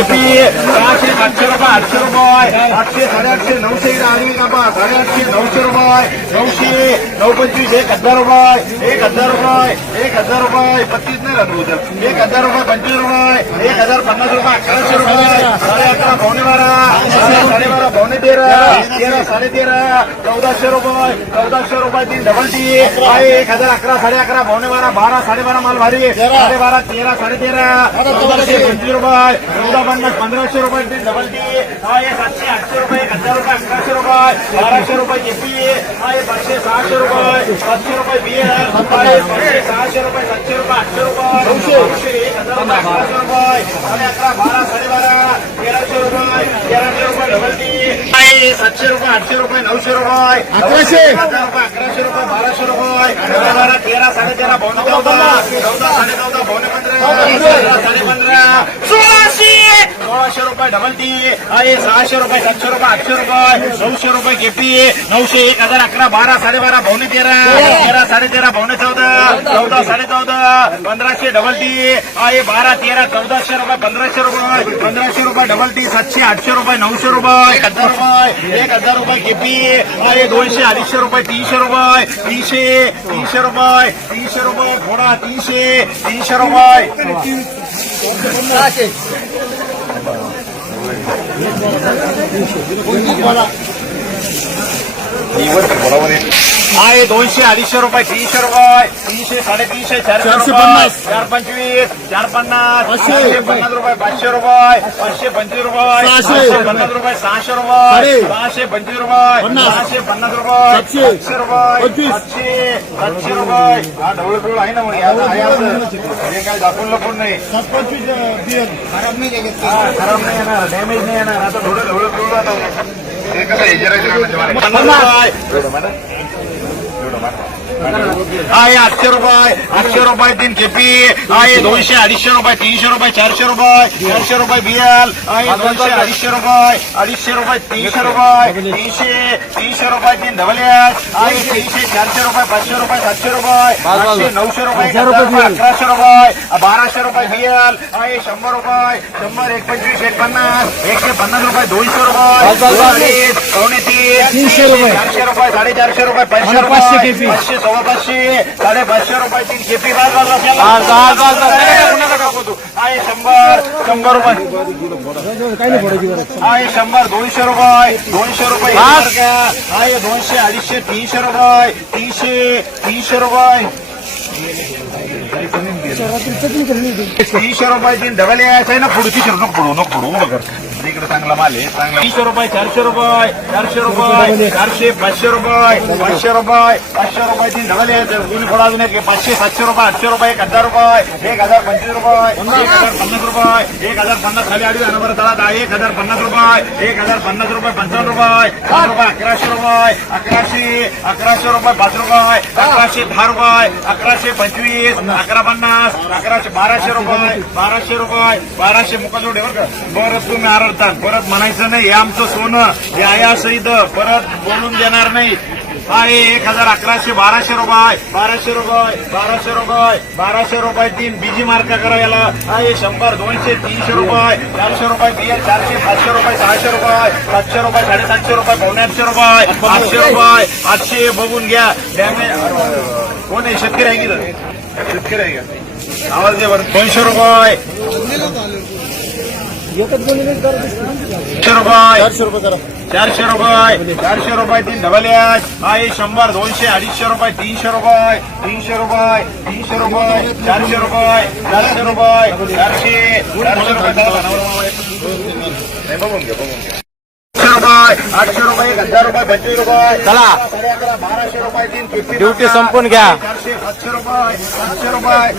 KP 600 700 रुपये 800 रुपये 800 850 900 आदमी कापा 850 900 रुपये 900 925 1000 रुपये 1000 रुपये 1000 रुपये 25 नाही राहत 1000 रुपये 25 रुपये 1050 रुपये 1100 रुपये 11.5 पावणे 12 12.5 पावणे 13 13 13.5 1400 रुपये 1400 रुपये 3 डबल टी आहे 1000 11 11.5 पावणे 12 12 12.5 माल भारी 12.5 13 13.5 1425 रुपये 1450 1500 रुपये 3 डबल टी आहे 700 800 रुपये 1000 रुपये 1100 रुपये 1200 रुपये केपी आहे 500 600 रुपये 700 रुपये बीएल आहे 600 रुपये 700 रुपये 800 रुपये 1000 रुपये 1100 रुपये 11.5 12 12.5 1300 रुपये 1300 रुपये डबल टी आहे 700 रुपये 800 रुपये 900 रुपये 1100 रुपये 1100 रुपये 1200 रुपये 13 13 पावणे 14 14 पावणे 15 15 1600 रुपये डबल टी आहे 600 रुपये 700 रुपये 800 रुपये 900 रुपये केपी 900 1000 11 12 12.5 पावणे 13 13 13.5 पावणे 14 14 14.5 1500 डबल टी आहे 12 13 1400 रुपये 1500 रुपये 1500 रुपये डबल टी 700 800 रुपये 900 रुपये 1000 रुपये केपी आहे 200 250 रुपये 300 रुपये 300 रुपये 300 रुपये घोडा 300 रुपये आहे 200 250 रुपये 300 रुपये 300 350 400 425 450 550 रुपये 500 रुपये 525 रुपये 550 रुपये 600 रुपये 625 रुपये 650 रुपये 700 रुपये 700 रुपये हा ढवळ आहे ना मग हे काय दाखवलं पण नाही खराब नाही येणार डॅमेज नाही येणार आता थोडं ढवळ आता हे कसं आहे 800 रुपये 3 केपी आहे 200 250 रुपये 300 रुपये 400 रुपये बीएल आहे 200 250 रुपये 300 रुपये 300 रुपये 3 डबल एच आहे 300 400 रुपये 500 रुपये 700 रुपये 800 900 रुपये 1100 रुपये 1200 रुपये बीएल आहे 100 रुपये 100 125 150 150 रुपये 200 रुपये पावणे 300 रुपये 400 रुपये 450 रुपये 500 रुपये 500 500 550 रुपये 3 केपी आहे 100 रुपये आहे 100 200 रुपये 200 रुपये आहे 200 250 300 रुपये 300 रुपये 300 रुपये 3 डबल यायचं आहे ना पुढची नको पडू इकडे चांगला माल आहे चांगला 300 रुपये 400 रुपये 400 रुपये 400 500 रुपये 500 रुपये 500 रुपये 3 डबल यायचं दोन्ही थोडा अजून 500 700 रुपये 800 रुपये 1000 रुपये 1025 रुपये 1050 रुपये 1050 खाली आडी बरं तळात 1050 रुपये 1050 रुपये 55 रुपये 1100 रुपये 1100 रुपये 5 रुपये 1110 रुपये 1125 1150 1200 रुपये 1200 मुकाजोडे बरं का बरं तुम्ही आरडतात परत म्हणायचं नाही हे आमचं सोनं हे आहे असं इथं परत बोलून देणार नाही आहे 1100 1200 रुपये 1200 रुपये 1200 रुपये 3 बीजी मार्का करा याला आहे 100 200 300 रुपये 400 रुपये बीएल 400 500 रुपये 600 रुपये 700 रुपये 750 रुपये 800 रुपये 800 रुपये 800 बघून घ्या डॅमेज कोण आहे शेतकरी आहे की शेतकरी आहे का आवाज दे बरं 200 रुपये 400 रुपये 3 डबल एच आहे 100 200 250 रुपये 300 रुपये 300 रुपये 400 रुपये 400 रुपये 400 रुपये बघून घ्या 800 रुपये 1000 रुपये 25 रुपये चला 1200 रुपये 3 ड्युटी संपून घ्या 400 700 रुपये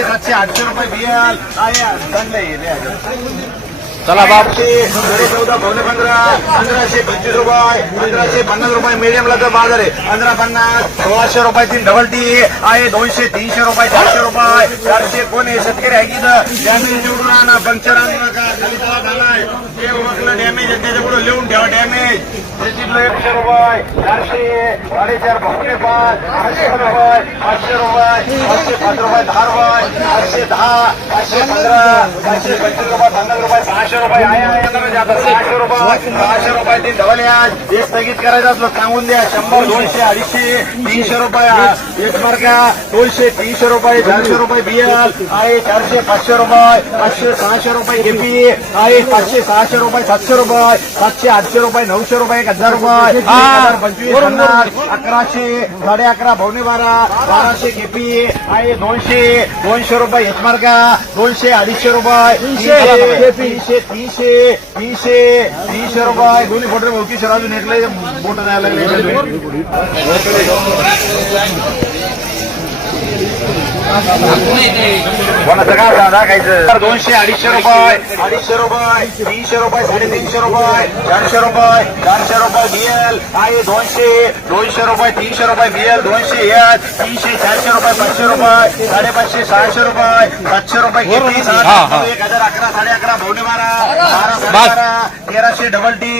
700 800 रुपये बीएल आहे चला बाप 14 पावणे 15 1525 रुपये 1550 रुपये मीडियमला तर बाजार आहे 1550 1600 रुपये 3 डबल टी आहे 200 300 रुपये 400 रुपये 400 कोण आहे शेतकरी आहे की निवडून आणा पंक्चर आणू नका झालाय ते ओळखलं डॅमेज आहे त्याच्यापुढे लिहून ठेवा डॅमेज त्याची 100 रुपये 400 4.5 पावणे 5 500 रुपये 500 रुपये 505 रुपये 10 रुपये 510 515 525 रुपये 50 रुपये 600 रुपये आहे 600 रुपये 600 रुपये तीन डबल याज हे स्थगित करायचं असलं सांगून द्या 100 200 250 300 रुपये एक मार्का 200 300 रुपये 400 रुपये बियल आहे 400 500 रुपये 500 600 रुपये केपी आहे 500 600 रुपये 700 रुपये 700 800 रुपये 900 रुपये 1000 रुपये 25 50 1100 11.5 पावणे 12 1200 केपी आहे 200 200 रुपये एक मार्का 200 250 रुपये 300 300 300 300 रुपये दोन्ही फोटो भाऊकी सर अजून एकले मोठं जायला लागले कोणाचं काय दाखायचं 200 250 रुपये 250 रुपये 300 रुपये 350 रुपये 400 रुपये 400 रुपये बीएल आहे 200 200 रुपये 300 रुपये बीएल 200 याद 300 400 रुपये 500 रुपये 550 600 रुपये 700 रुपये किती 1011 11.5 पावणे 12 12 1300 डबल टी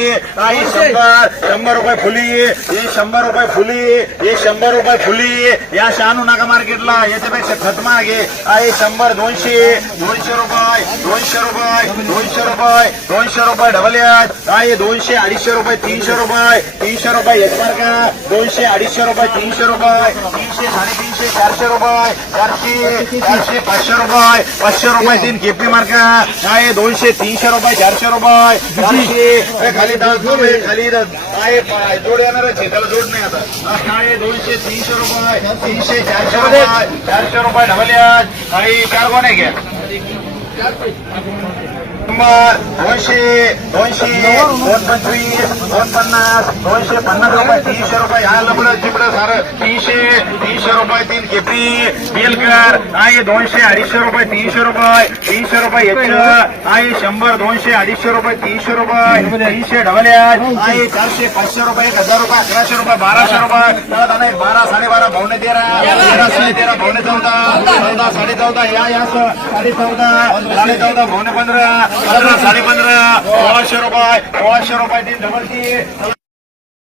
आहे 100 रुपये फुली हे 100 रुपये फुली हे 100 रुपये फुली या शानू नाका मार्केटला याच्यापेक्षा खतमा घे आहे 100 200 200 रुपये 200 रुपये 200 रुपये 200 रुपये डबल याद आहे 200 250 रुपये 300 रुपये 300 रुपये एक मार्का 200 250 रुपये 300 रुपये 300 350 400 रुपये 400 400 500 रुपये 500 रुपये तीन केपी मार्का आहे 200 300 रुपये 400 रुपये 400 खाली खाली आहे जोड येणार आहे त्याला जोड नाही आता आहे 200 300 रुपये 300 400 रुपये 400 रुपये डबल याद काही 4 कोण घ्या 200 200 225 250 250 रुपये 300 रुपये हा लबडं चिपडं सारं 300 रुपये तीन केपी बेलकर आहे 200 250 रुपये 300 रुपये 300 रुपये याचं आहे 100 200 250 रुपये 300 रुपये 300 डबल याद आहे 400 500 रुपये 1000 रुपये 1100 रुपये 1200 रुपये 12 12.5 पावणे 13 13 पावणे 14 14 14 या 14 पावणे 15 15 15 1600 रुपये 1600 रुपये तीन डबल टी